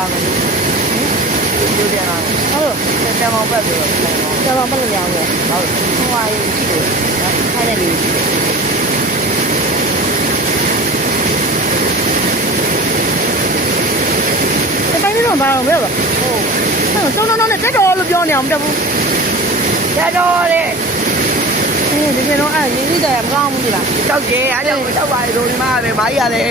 လာမယ်ဒီပြန်လာဟုတ်တယ်မောင်ပတ်ပြီးတော့တော်ပတ်လို့ရအောင်လေဟုတ်ဟိုဟာရှိတယ်ခိုင်းတယ်လေးရှိတယ်တိုင်းနေတော့ဘာလို့မလဲဟုတ်တော့နဲ့တက်တော်လို့ပြောနေအောင်မတက်ဘူးတက်တော်တဲ့ဒီကတော့အဲ့ရင်းနှီးတယ်မကောင်းဘူးလားတောက်ကျဲအားကြောင့်တောက်ပါလေတို့ဒီမှာပဲဘာကြီးရလဲ